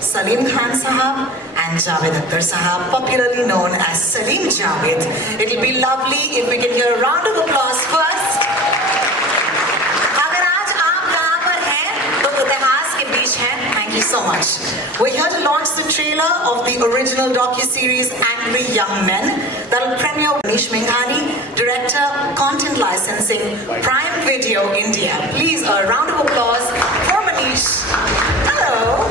Salim Khan Sahab and Javed Akhtar Sahab, popularly known as Salim Javed. It'll be lovely if we can hear a round of applause first. Thank you so much. We're here to launch the trailer of the original docu-series Angry Young Men that will premiere Manish Menghani, director, content licensing, Prime Video India. Please, a round of applause for Manish. Hello.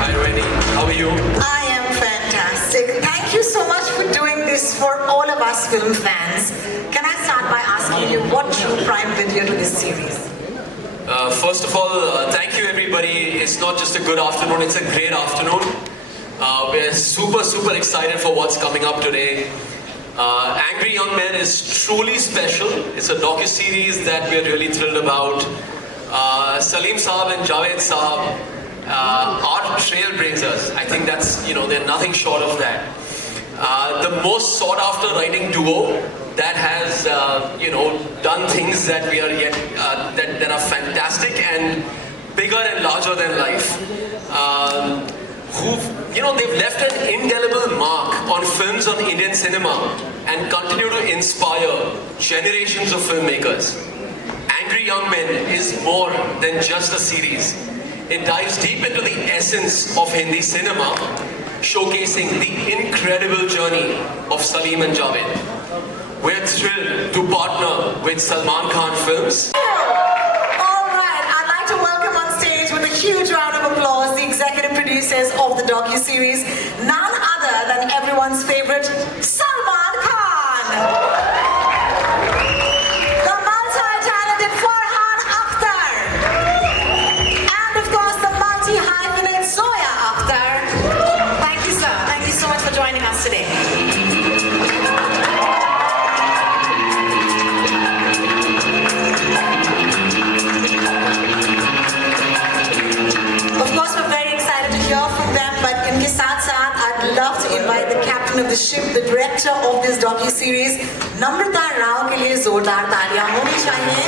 Hi, Rennie. How are you? I am fantastic. Thank you so much for doing this for all of us film fans. Can I start by asking you what drew Prime Video to this series? First of all, thank you everybody. It's not just a good afternoon, it's a great afternoon. We're super excited for what's coming up today. Angry Young Men is truly special. It's a docu-series that we're really thrilled about. Salim Saab and Javed Saab are trailblazers. I think that's, they're nothing short of that. The most sought after writing duo that has, done things that we are yet, that are fantastic and bigger and larger than life. They've left an indelible mark on films on Indian cinema and continue to inspire generations of filmmakers. Angry Young Men is more than just a series. It dives deep into the essence of Hindi cinema, showcasing the incredible journey of Salim and Javed. We're thrilled to partner with Salman Khan Films. All right, I'd like to welcome on stage with a huge round of applause the executive producers of the docu-series, none other than everyone's favorite, Salman Khan. The multi-talented Farhan Akhtar. And of course, the multi-hyphenate Zoya Akhtar. Thank you, sir. Thank you so much for joining us today. I'd love to invite the captain of the ship, the director of this docu-series, Namrata Rao के लिए जोरदार तालियां होनी चाहिए.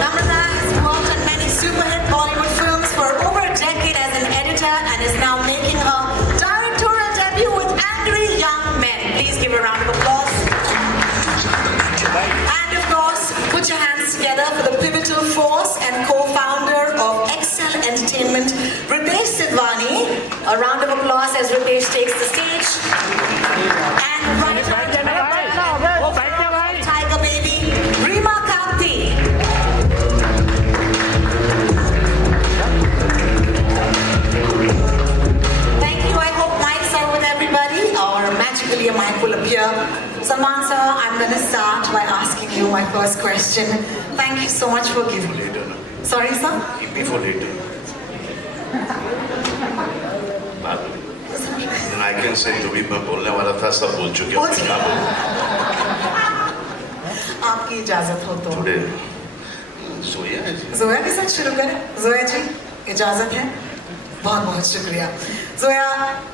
Namrata has worked on many super-hit Bollywood films for over a decade as an editor and is now making her directorial debut with Angry Young Men. Please give a round of applause. And of course, put your hands together for the pivotal force and co-founder of Excel Entertainment, Ritesh Sidhwani. A round of applause as Ritesh takes the stage. And Tiger Baby, Rima Kanti. Thank you. I hope mics are with everybody, or magically a mic will appear. Salman sir, I'm going to start by asking you my first question. Thank you so much for giving. Later, no? Sorry, sir? Keep me for later. And I can say to be बोलने वाला था सब बोल चुके हैं क्या बोलूं आपकी इजाजत हो तो Today जोया जोया के साथ शुरू करें जोया जी इजाजत है बहुत शुक्रिया Zoya,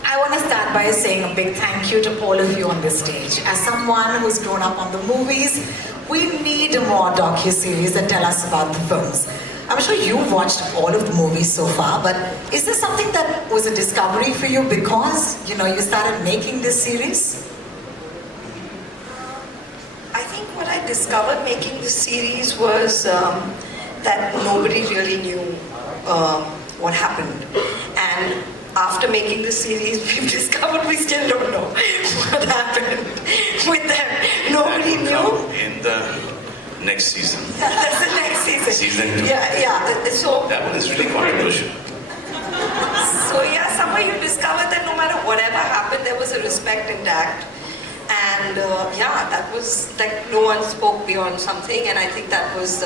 I want to start by saying a big thank you to all of you on this stage. As someone who's grown up on the movies, we need more docu-series that tell us about the films. I'm sure you've watched all of the movies so far, but is there something that was a discovery for you because, you started making this series? I think what I discovered making this series was that nobody really knew what happened. And after making the series, we've discovered we still don't know what happened with them. Nobody knew. In the next season. That's the next season. Season 2. Yeah. So that one is really controversial. So somewhere you discover that no matter whatever happened, there was a respect intact. And that was like no one spoke beyond something, and I think that was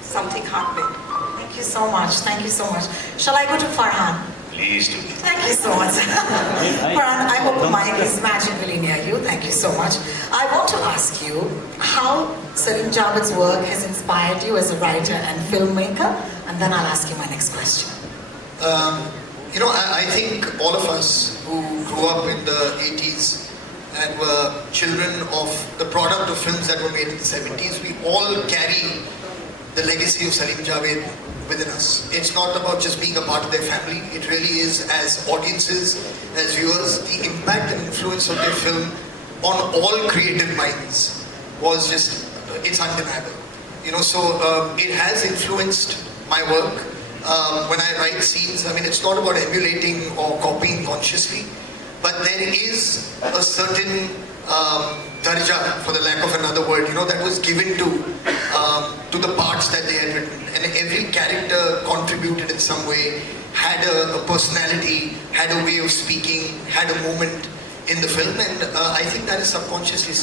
something heartening. Thank you so much. Thank you so much. Shall I go to Farhan? Please do. Thank you so much. Farhan, I hope the mic is magically near you. Thank you so much. I want to ask you how Salim Javed's work has inspired you as a writer and filmmaker, and then I'll ask you my next question. I think all of us who grew up in the 80s and were children of the product of films that were made in the 70s, we all carry the legacy of Salim Javed within us. It's not about just being a part of their family. It really is, as audiences, as viewers, the impact and influence of their film on all creative minds was just, it's undeniable. You know, so it has influenced my work. When I write scenes, I mean, it's not about emulating or copying consciously, but there is a certain darja, for the lack of another word, you know, that was given to the parts that they had written. And every character contributed in some way, had a personality, had a way of speaking, had a moment in the film. And I think that is subconsciously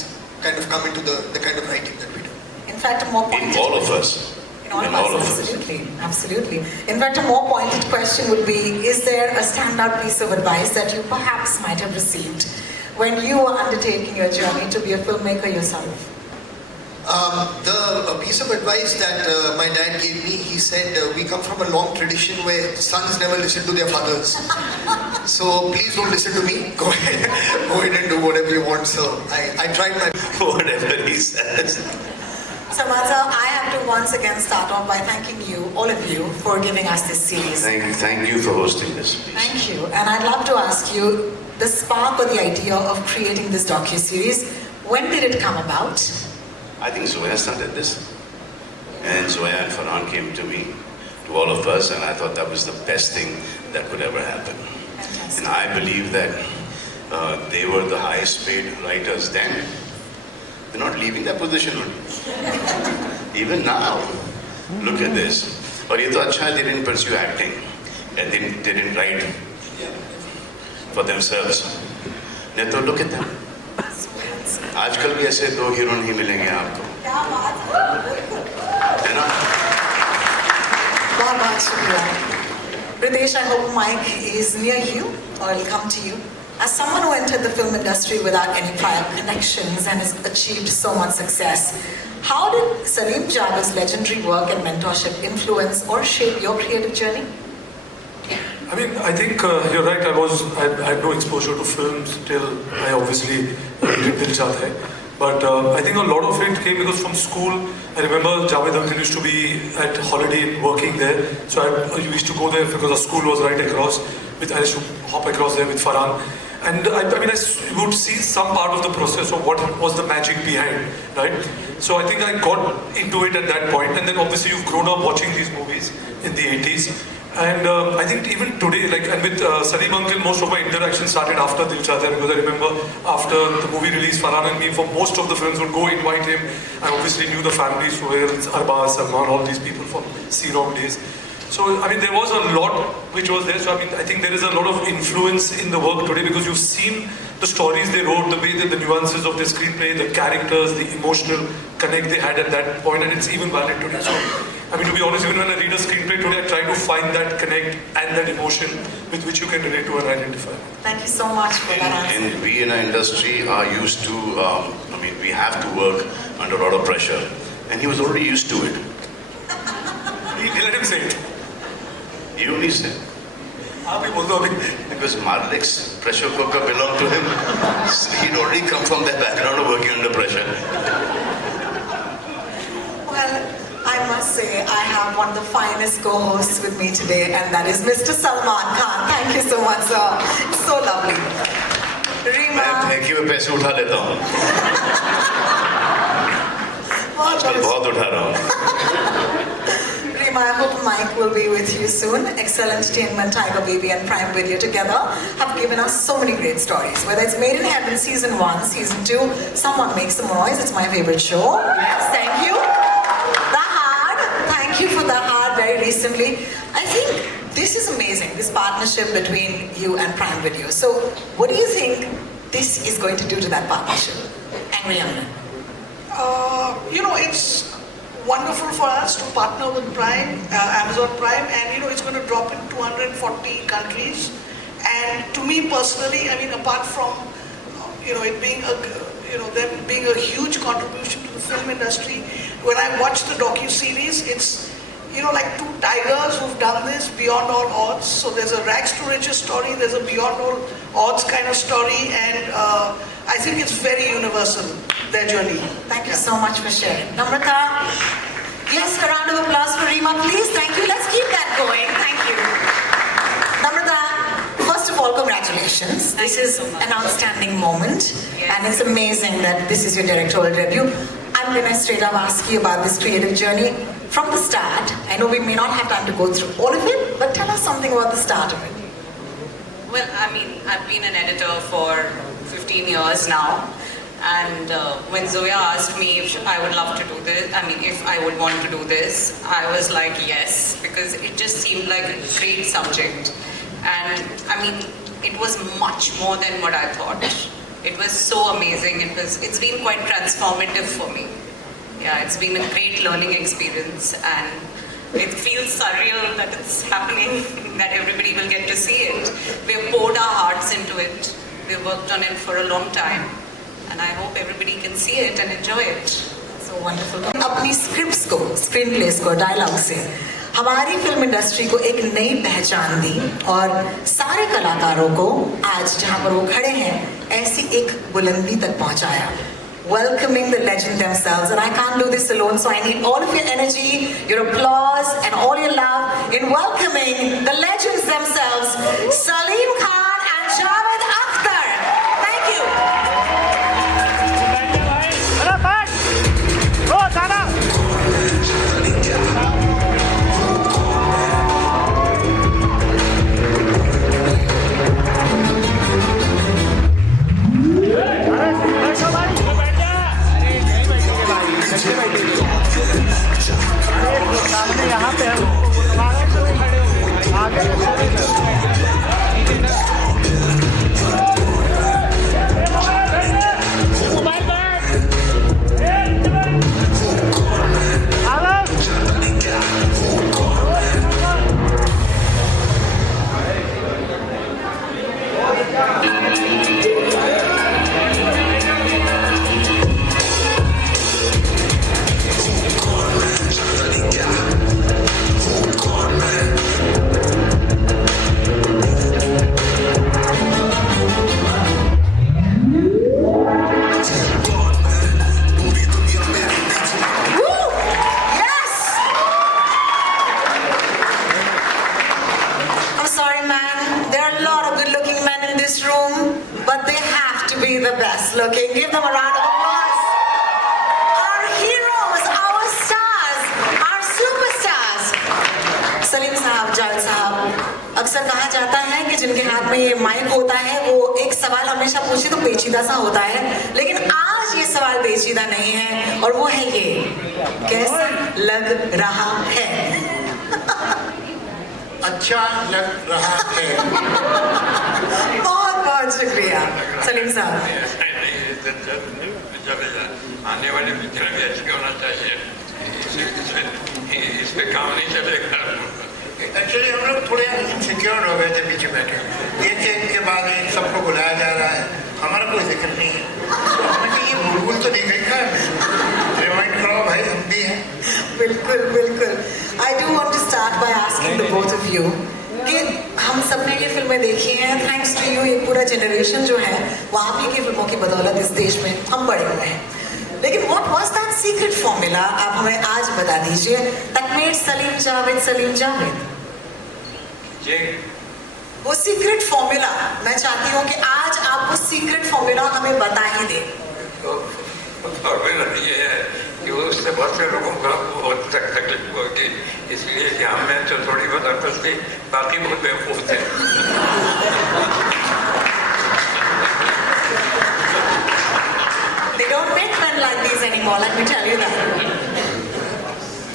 kind of come into the kind of writing that we do. In fact, a more In pointed... all of us. In all of us, absolutely, absolutely. In fact, a more pointed question would be, is there a standout piece of advice that you perhaps might have received when you were undertaking your journey to be a filmmaker yourself? The piece of advice that my dad gave me, he said, we come from a long tradition where sons never listen to their fathers. So please don't listen to me. Go ahead and do whatever you want. So I tried my... Whatever he says. Salman sir, I have to once again start off by thanking you, all of you, for giving us this series. Thank you for hosting this, please. Thank you. And I'd love to ask you, the spark or the idea of creating this docu-series, when did it come about? I think Zoya started this. And Zoya and Farhan came to me, to all of us, and I thought that was the best thing that could ever happen. Fantastic. And I believe that they were the highest paid writers then. They're not leaving that position only. Even now, look at this. Or ye to acha they didn't pursue acting. And they didn't write for themselves. Nahi to look at them. आजकल भी ऐसे दो hero नहीं मिलेंगे आपको, है ना? बहुत शुक्रिया. Ritesh, I hope Mike is near you or will come to you. As someone who entered the film industry without any prior connections and has achieved so much success, how did Salim Jaber's legendary work and mentorship influence or shape your creative journey? I mean, I think you're right. I had no exposure to films till I obviously did Dil Chahta Hai. But I think a lot of it came because from school, I remember Javed Uncle used to be at Holiday working there. So I used to go there because our school was right across. I used to hop across there with Farhan. And I would see some part of the process of what was the magic behind, right? So I think I got into it at that point. And then obviously you've grown up watching these movies in the 80s. And I think even today, and with Salim Uncle, most of my interactions started after Dil Chahta Hai, because I remember after the movie release, Farhan and me, for most of the films, would go invite him. I obviously knew the families, Arbaz, Salman, all these people from C-Rom days. So, I mean, there was a lot which was there. So, I mean, I think there is a lot of influence in the work today because you've seen the stories they wrote, the way that the nuances of the screenplay, the characters, the emotional connect they had at that point, and it's even valid today. So, I mean, to be honest, even when I read a screenplay today, I try to find that connect and that emotion with which you can relate to and identify. Thank you so much for that answer. And we in our industry are used to, we have to work under a lot of pressure. And he was already used to it. He let him say it. He only said. Because Malik's pressure cooker belonged to him. He'd already come from that background of working under pressure. Well, I must say, I have one of the finest co-hosts with me today, and that is Mr. Salman Khan. Thank you so much, sir. It's so lovely. Reema. Thank you, मैं पैसे उठा लेता हूँ. आजकल बहुत उठा रहा हूँ. Reema, I hope Mike will be with you soon. Excel Entertainment, Tiger Baby and Prime Video together have given us so many great stories. Whether it's Made in Heaven Season 1, Season 2, Someone Makes Some Noise, it's my favorite show. Yes, thank you. The Hard, thank you for The Hard very recently. I think this is amazing, this partnership between you and Prime Video. So what do you think this is going to do to that partnership? Angry Young Man. It's wonderful for us to partner with Prime, Amazon Prime, and it's going to drop in 240 countries. And to me personally, I mean, apart from it being them being a huge contribution to the film industry, when I watch the docu-series, it's like two tigers who've done this beyond all odds. So there's a rags to riches story, there's a beyond all odds kind of story, and I think it's very universal, their journey. Thank you so much for sharing. Namrata, Yes, a round of applause for Reema, please. Thank you. Let's keep that going. Thank you. Namrata, first of all, congratulations. This is an outstanding moment, and it's amazing that this is your directorial debut. I'm going to straight up ask you about this creative journey from the start. I know we may not have time to go through all of it, but tell us something about the start of it. Well, I mean, I've been an editor for 15 years now. And when Zoya asked me if I would love to do this, I mean, if I would want to do this, I was like, yes, because it just seemed like a great subject. And I mean, it was much more than what I thought. It was so amazing. It's been quite transformative for me. Yeah, it's been a great learning experience, and it feels surreal that it's happening, that everybody will get to see it. We've poured our hearts into it. We've worked on it for a long time. And I hope everybody can see it and enjoy it. So wonderful. अपनी scripts को, screen place को, dialogue से हमारी film industry को एक नई पहचान दी और सारे कलाकारों को आज जहां पर वो खड़े हैं ऐसी एक बुलंदी तक पहुंचाया. Welcoming the legend themselves, and I can't do this alone, so I need all of your energy, your applause, and all your love in welcoming the legends themselves, Salim Khan and Javed Akhtar. Thank you. Give them a round of applause. Our heroes, our stars, our superstars. Salim साहब, जावेद साहब, अक्सर कहा जाता है कि जिनके हाथ में ये माइक होता है वो एक सवाल हमेशा पूछे तो पेचीदा सा होता है, लेकिन आज ये सवाल पेचीदा नहीं है और वो है ये, कैसा लग रहा है? अच्छा लग रहा है. बहुत बहुत शुक्रिया सलीम साहब. आने वाले पिक्चर भी अच्छी होना चाहिए. इस पे काम नहीं चलेगा. एक्चुअली हम लोग थोड़े इनसिक्योर हो गए थे पीछे बैठे. एक के बाद एक सबको बुलाया जा रहा है, हमारा कोई जिक्र नहीं है. ये बुलबुल तो नहीं देखा है. रिमाइंड करो भाई, हम भी हैं. बिल्कुल बिल्कुल. I do want to start by asking the both of you कि हम सबने ये फिल्में देखी हैं. थैंक्स टू यू ये पूरा जनरेशन जो है वो आप ही की फिल्मों की बदौलत इस देश में हम बड़े हुए हैं. लेकिन what was that secret formula? आप हमें आज बता दीजिए. That made Salim Javed. जी. वो सीक्रेट फॉर्मूला मैं चाहती हूँ कि आज आप वो सीक्रेट फॉर्मूला हमें बता ही दें. फॉर्मूला ये है कि उससे बहुत से लोगों का बहुत तकलीफ होगी, इसलिए कि हमें तो थोड़ी बहुत अकल थी, बाकी बहुत बेवकूफ थे. They don't make men like these anymore, let me tell you that.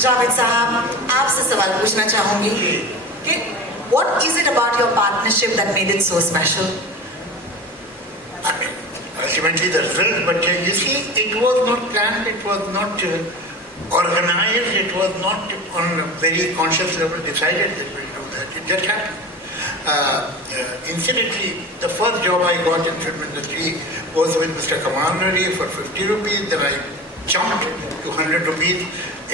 Javed साहब, आपसे सवाल पूछना चाहूंगी कि what is it about your partnership that made it so special? Ultimately the result, but you see, it was not planned, it was not organized, it was not on a very conscious level decided that we'll do that. It just happened. Incidentally, the first job I got in film industry was with Mr. Kamal Nuri for 50 rupees. Then I jumped to 100 rupees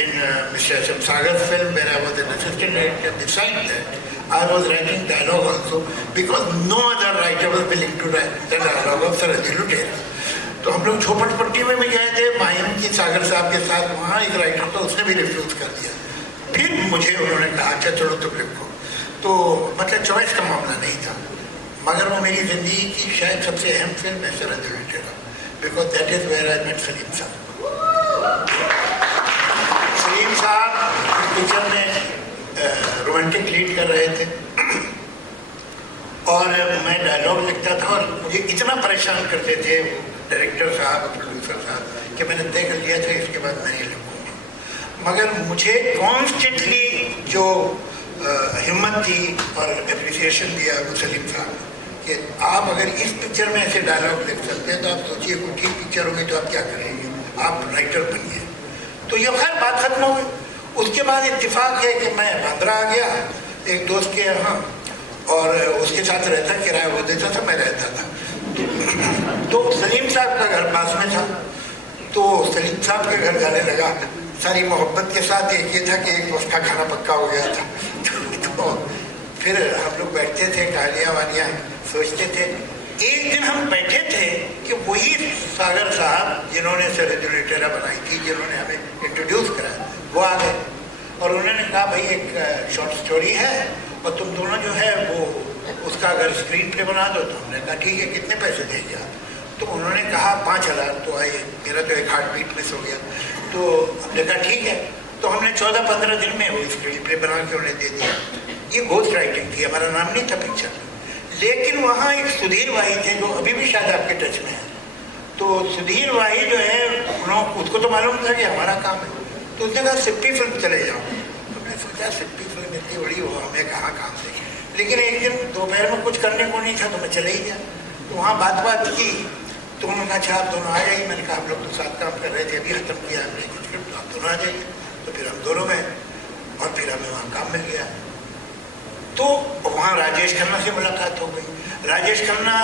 in Mr. Shamsagar's film where I was an assistant editor. Besides that, I was writing dialogue also because no other writer was willing to write the dialogue of Sarojini Lutera. तो हम लोग झोपड़पट्टी में भी गए थे माहिम की सागर साहब के साथ, वहाँ एक राइटर था, उसने भी रिफ्यूज कर दिया। फिर मुझे उन्होंने कहा अच्छा चलो तुम लिखो। तो मतलब चॉइस का मामला नहीं था, मगर वो मेरी ज़िंदगी की शायद सबसे अहम फिल्म है Sarhad related, because that is where I met Salim sahab. Salim साहब पिक्चर में रोमांटिक लीड कर रहे थे और मैं डायलॉग लिखता था और मुझे इतना परेशान करते थे डायरेक्टर साहब और प्रोड्यूसर साहब कि मैंने तय कर लिया था इसके बाद मैं नहीं लिखूँगा। मगर मुझे कॉन्स्टेंटली जो हिम्मत थी और एप्रिसिएशन दिया वो सलीम साहब ने कि आप अगर इस पिक्चर में ऐसे डायलॉग लिख सकते हैं तो आप सोचिए कोई ठीक पिक्चर होगी तो आप क्या करेंगे, आप राइटर बनिए। तो ये खैर बात खत्म हो गई। उसके बाद इत्तेफाक है कि मैं बांद्रा आ गया एक दोस्त के यहाँ और उसके साथ रहता, किराया वो देता था, मैं रहता था। तो सलीम साहब का घर पास में था, तो सलीम साहब के घर जाने लगा सारी मोहब्बत के साथ। एक ये था कि एक उसका खाना पक्का हो गया था। तो फिर हम लोग बैठते थे, कहानियाँ वानियाँ सोचते थे। एक दिन हम बैठे थे कि वही सागर साहब जिन्होंने सरहद रिलेटेड बनाई थी, जिन्होंने हमें इंट्रोड्यूस कराया, वो आ गए और उन्होंने कहा भाई एक शॉर्ट स्टोरी है और तुम दोनों जो है वो उसका अगर स्क्रीन प्ले बना दो। तो हमने कहा ठीक है, कितने पैसे देंगे आप? तो उन्होंने कहा 5,000। तो आइए, मेरा तो एक हार्ट बीट मिस हो गया। तो हमने कहा ठीक है। तो हमने 14-15 दिन में वो स्क्रीन प्ले बना के उन्हें दे दिया। ये घोस्ट राइटिंग थी, हमारा नाम नहीं था पिक्चर में। लेकिन वहाँ एक सुधीर भाई थे जो अभी भी शायद आपके टच में है। तो सुधीर भाई जो है उन्होंने, उसको तो मालूम था कि हमारा काम है, तो उसने कहा सिप्पी फिल्म चले जाओ। तो मैंने सोचा सिप्पी फिल्म इतनी बड़ी हो, हमें कहाँ काम से। लेकिन एक दिन दोपहर में कुछ करने को नहीं था तो मैं चले ही गया। तो वहाँ बात की तो उन्होंने कहा अच्छा आप दोनों आ जाइए। मैंने कहा हम लोग तो साथ काम कर रहे थे, अभी खत्म किया हमने कुछ फिल्म, तो आप दोनों आ जाइए। तो फिर हम दोनों गए और फिर हमें वहाँ काम मिल गया। तो वहाँ राजेश खन्ना से मुलाकात हो गई। राजेश खन्ना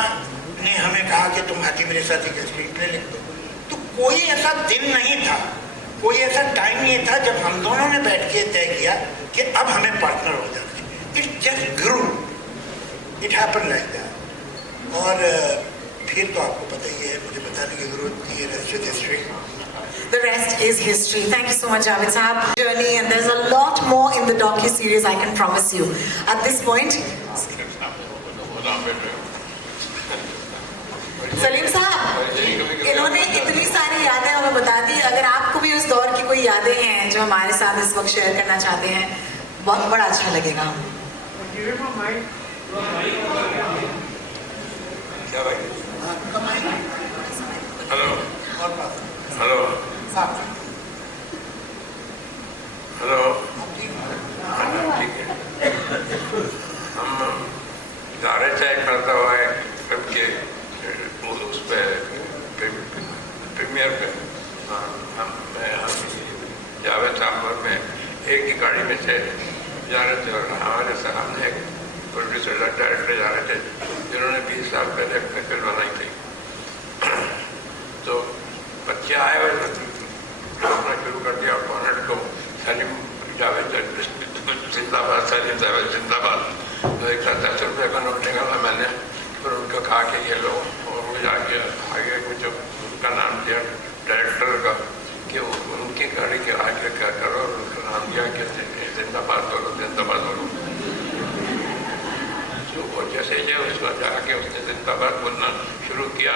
ने हमें कहा कि तुम आती मेरे साथ एक स्क्रीन प्ले लिख दो। तो कोई ऐसा दिन नहीं था, कोई ऐसा टाइम नहीं था जब हम दोनों ने बैठ के तय किया कि अब हमें पार्टनर हो जाना चाहिए। It just grew, it happen like that. और फिर तो आपको पता ही है, मुझे बताने की जरूरत नहीं है, rest is history. The rest is history. Thank you so much, Javed Sahab. Journey, and there's a lot more in the docu-series, I can promise you. At this point, Salim साहब, इन्होंने इतनी सारी यादें हमें बता दी। अगर आपको भी उस दौर की कोई यादें हैं जो हमारे साथ इस वक्त शेयर करना चाहते हैं, बहुत बड़ा अच्छा लगेगा। हेलो हेलो हेलो, ठीक है। हम जा रहे थे करता हुआ फिल्म के उस पर प्रीमियर पे, जावेद साहब में एक ही गाड़ी में थे, जा रहे थे और हमारे सामने एक प्रोड्यूसर डायरेक्टर जा रहे थे जिन्होंने 20 साल पहले अपनी फिल्म बनाई थी। तो बच्चे आए और रोकना शुरू कर दिया कॉर्नर को, सलीम जावेद जिंदाबाद, सलीम जावेद जिंदाबाद। तो एक 10 रुपये का नोट निकाला मैंने, फिर उनको कहा कि ये लो, और वो जाके आगे मुझे उनका नाम दिया डायरेक्टर का कि उनकी गाड़ी के आगे क्या करो, और उनका नाम दिया कि जिंदाबाद बोलो, जिंदाबाद बोलो। तो वो जैसे ही उसको जाके उसने जिंदाबाद बोलना शुरू किया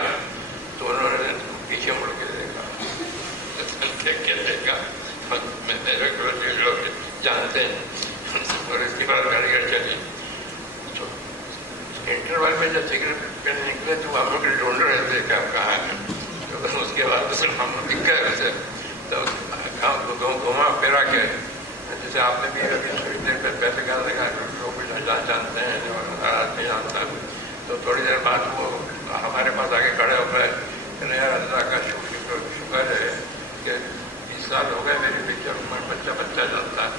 तो उन्होंने पीछे मुड़ के देखा, मेरे को लोग जानते हैं। और इसके बाद गाड़ी चली। तो इंटरवल में जब सिगरेट पेन निकले तो हम लोग ढूंढ रहे थे क्या कहाँ है। तो उसके बाद फिर हम लोग दिख गए वैसे, तो घुमा फिरा के जैसे आपने भी अभी थोड़ी देर पहले कहा लगा लोग जानते हैं जो आदमी जानता है। तो थोड़ी देर बाद वो हमारे पास आके खड़े हो गए, यार अल्लाह का शुक्र है कि 20 साल हो गए मेरी पिक्चर में बच्चा चलता है।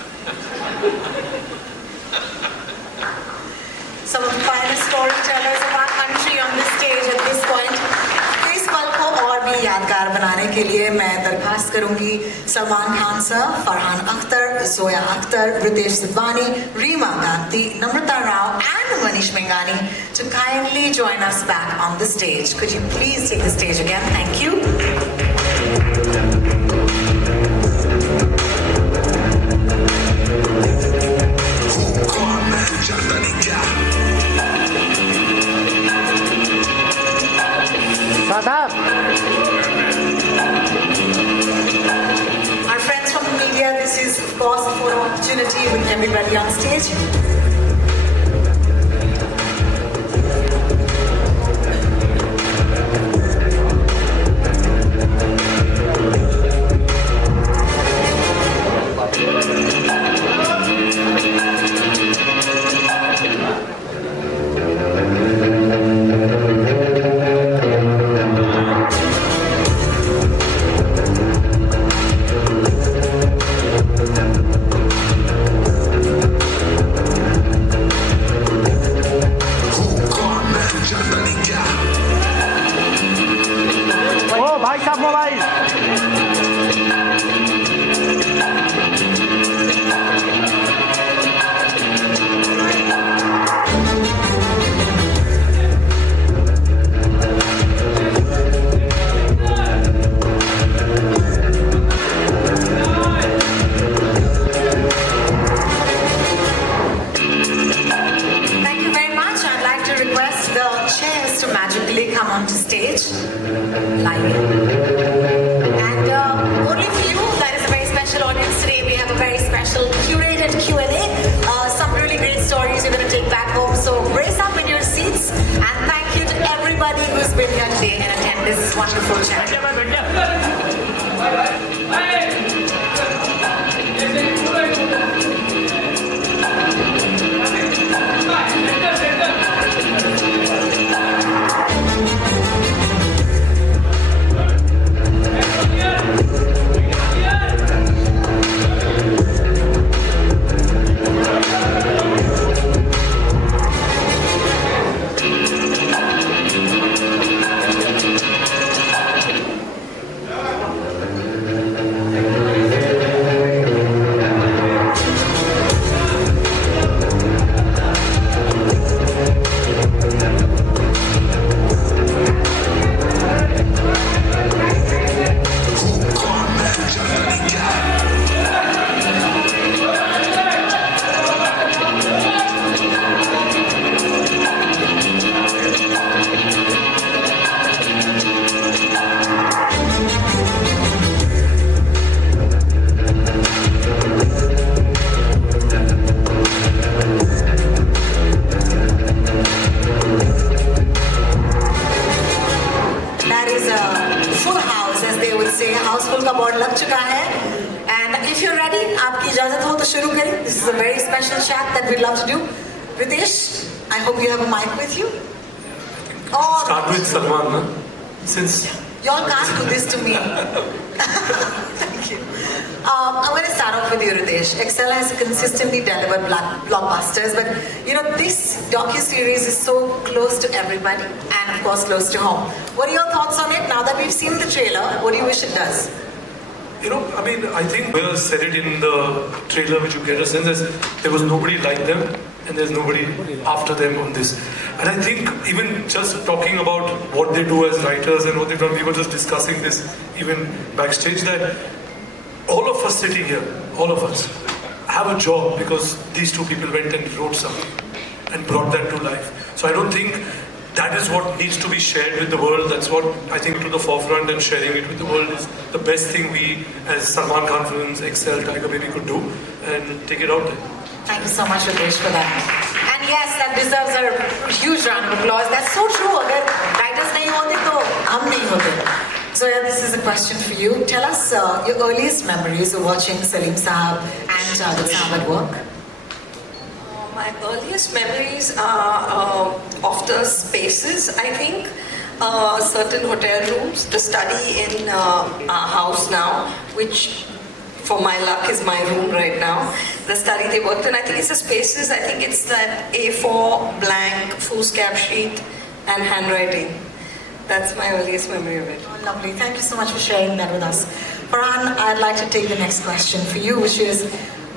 Some of the finest storytellers of our country on this stage at this point. इस पल को और भी यादगार बनाने के लिए मैं दरखास्त करूंगी Salman Khan sir, Farhan Akhtar, Zoya Akhtar, Ritesh Sidhwani, Reema Kagti, Namrata Rao and Manish Mengani to kindly join us back on the stage. Could you please take the stage again? Thank you. Our friends from the media, this is of course a photo opportunity with everybody on stage. Thank you very much. I'd like to request the chairs to magically come onto stage. Live. And only for you, that is a very special audience today. We have a very special curated Q&A. Some really great stories you're going to take back home. So brace up in your seats. And thank you to everybody who's been here today and attend this wonderful chat. That is a full house, as they would say. Houseful का board लग चुका है. And if you're ready, आपकी इजाजत हो तो शुरू करें. This is a very special chat that we'd love to do. Ritesh, I hope you have a mic with you. Oh, Start with Salman, na? Since y'all can't do this to me. Thank you. I'm going to start off with you, Ritesh. Excel has consistently delivered blockbusters, but you know this docu-series is so close to everybody and of course close to home. What are your thoughts on it now that we've seen the trailer? What do you wish it does? You know, I mean, I think Will said it in the trailer, which you get a sense as there was nobody like them and there's nobody after them on this. And I think even just talking about what they do as writers and what they've done, we were just discussing this even backstage, that all of us sitting here, all of us, have a job because these two people went and wrote something and brought that to life. So I don't think that is what needs to be shared with the world. That's what I think to the forefront, and sharing it with the world is the best thing we as Salman Khan Films, Excel, Tiger Baby could do, and take it out there. Thank you so much, Ritesh, for that. And yes, that deserves a huge round of applause. That's so true. अगर writers नहीं होते तो हम नहीं होते. So yeah, this is a question for you. Tell us your earliest memories of watching Salim Sahab and Javed Sahab at work. My earliest memories are of the spaces, I think. Certain hotel rooms, the study in our house now, which for my luck is my room right now. The study they worked in, I think it's the spaces, I think it's that A4 blank foolscap sheet and handwriting. That's my earliest memory of it. Oh, lovely. Thank you so much for sharing that with us. Farhan, I'd like to take the next question for you, which is,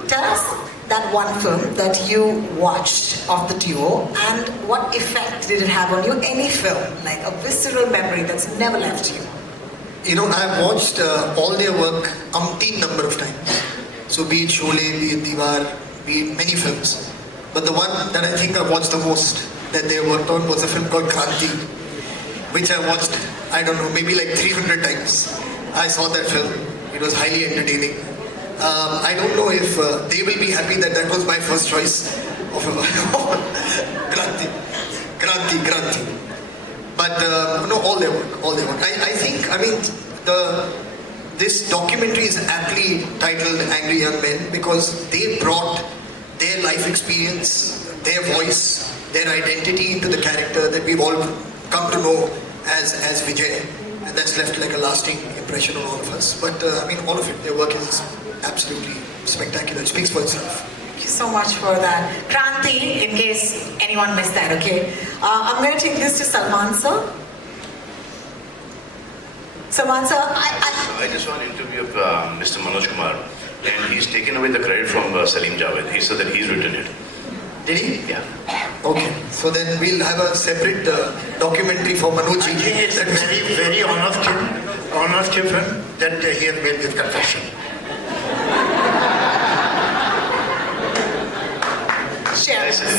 tell us that one film that you watched of the duo, and what effect did it have on you? Any film, like a visceral memory that's never left you? You know, I've watched all their work umpteen number of times. So be it Sholay, be it Diwar, be it many films. But the one that I think I watched the most that they worked on was a film called Kranti, which I watched, I don't know, maybe like 300 times. I saw that film. It was highly entertaining. I don't know if they will be happy that that was my first choice of Kranti. But no, all their work. I think, I mean, this documentary is aptly titled Angry Young Men because they brought their life experience, their voice, their identity into the character that we've all come to know as Vijay. And that's left like a lasting impression on all of us. But I mean, all of it, their work is absolutely spectacular. It speaks for itself. Thank you so much for that. Kranti, in case anyone missed that, okay? I'm going to take this to Salman sir. Salman sir, I just saw an interview of Mr. Manoj Kumar, and he's taken away the credit from Salim Javed. He said that he's written it. Did he? Yeah. Okay. So then we'll have a separate documentary for Manoj. I think it's a very, very honest film that he has made this confession.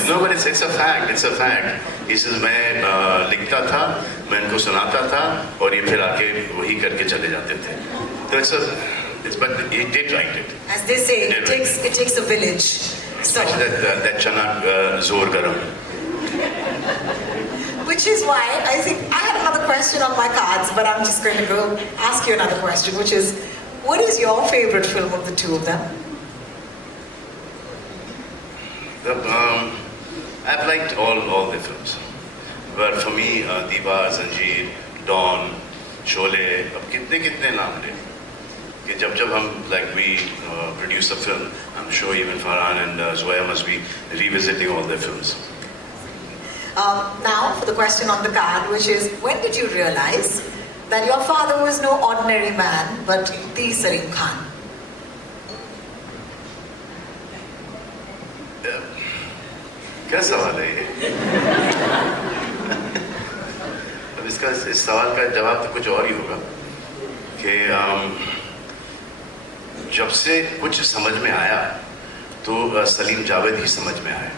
No, but it's a fact. It's a fact. He says मैं लिखता था, मैं इनको सुनाता था, और ये फिर आके वही करके चले जाते थे. So but he did write it. as they say, it takes a village. So, That chana zor garam. which is why I think I had another question on my cards, but I'm just going to go ask you another question, which is, what is your favorite film of the two of them? I've liked all the films, but for me, Diwar, Zanjeer, Dawn, Sholay, अब कितने नाम ले कि जब हम we produce a film, I'm sure even Farhan and Zoya must be revisiting all their films. Now for the question on the card, which is, when did you realize that your father was no ordinary man but the Salim Khan? क्या सवाल है ये? अब इस सवाल का जवाब तो कुछ और ही होगा कि जब से कुछ समझ में आया तो सलीम जावेद ही समझ में आया,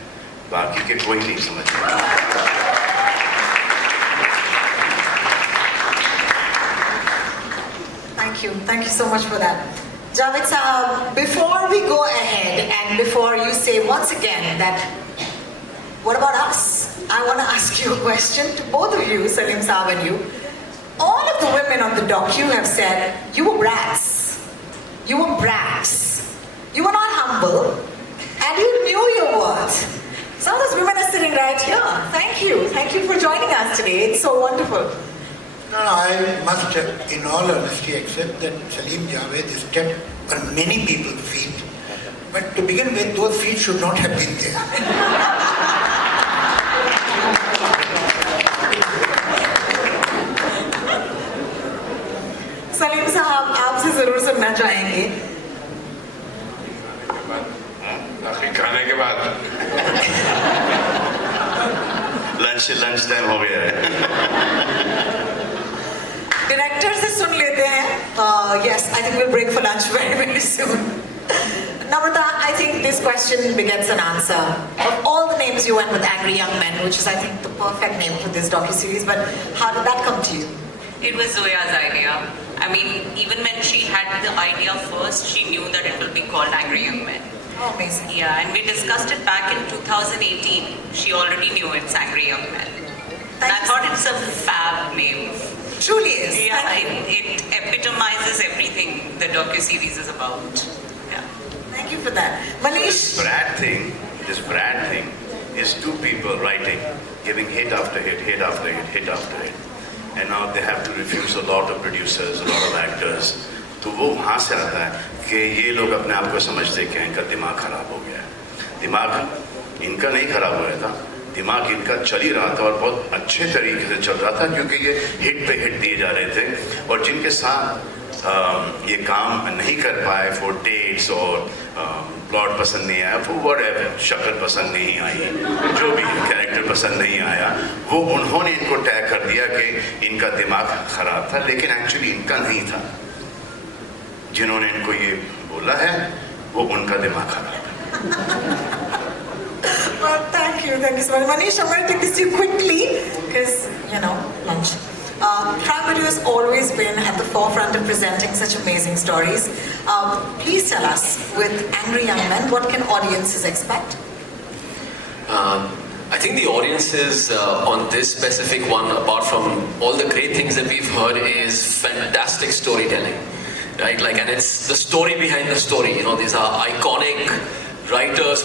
बाकी के कोई नहीं समझ में आया. Thank you so much for that. Javed Sahab, before we go ahead and before you say once again that, what about us? I want to ask you a question to both of you, Salim Sahab and you. All of the women on the docu have said, you were brats. You were brats. You were not humble. And you knew your worth. Some of those women are sitting right here. Thank you. Thank you for joining us today. It's so wonderful. No, I must, in all honesty, accept that Salim Javed is stepped on many people's feet. But to begin with, those feet should not have been there. Salim साहब, आपसे जरूर सुनना चाहेंगे. खाने के बाद lunch time हो गया है. डायरेक्टर से सुन लेते हैं. Yes, I think we'll break for lunch very soon. Namrata, I think this question begets an answer. Of all the names you went with Angry Young Men, which is I think the perfect name for this docuseries, but how did that come to you? It was Zoya's idea. I mean, even when she had the idea first, she knew that it will be called Angry Young Men. Oh, amazing. Yeah, and we discussed it back in 2018. She already knew it's Angry Young Men. And I thought it's a fab name. It truly is. Yeah, it epitomizes everything the docuseries is about. Yeah. Thank you for that. Manish? This Brad thing is two people writing, giving hit after hit, hit after hit, hit after hit. And now they have to refuse a lot of producers, a lot of actors. तो वो वहाँ से आता है कि ये लोग अपने आप को समझते कि इनका दिमाग खराब हो गया है. दिमाग इनका नहीं खराब हुआ था, दिमाग इनका चल ही रहा था और बहुत अच्छे तरीके से चल रहा था क्योंकि ये हिट पे हिट दिए जा रहे थे. और जिनके साथ ये काम नहीं कर पाए for dates or प्लॉट पसंद नहीं आया, वो whatever, शक्ल पसंद नहीं आई, जो भी कैरेक्टर पसंद नहीं आया, वो उन्होंने इनको टैग कर दिया कि इनका दिमाग खराब था, लेकिन एक्चुअली इनका नहीं था। जिन्होंने इनको ये बोला है वो उनका दिमाग खराब है। Well, thank you so much. Manish, I'm going to take this to you quickly because, you know, lunch. Prime Video has always been at the forefront of presenting such amazing stories. Please tell us, with Angry Young Men, what can audiences expect? I think the audiences on this specific one, apart from all the great things that we've heard, is fantastic storytelling, right? Like, and it's the story behind the story. You know, these are iconic writers who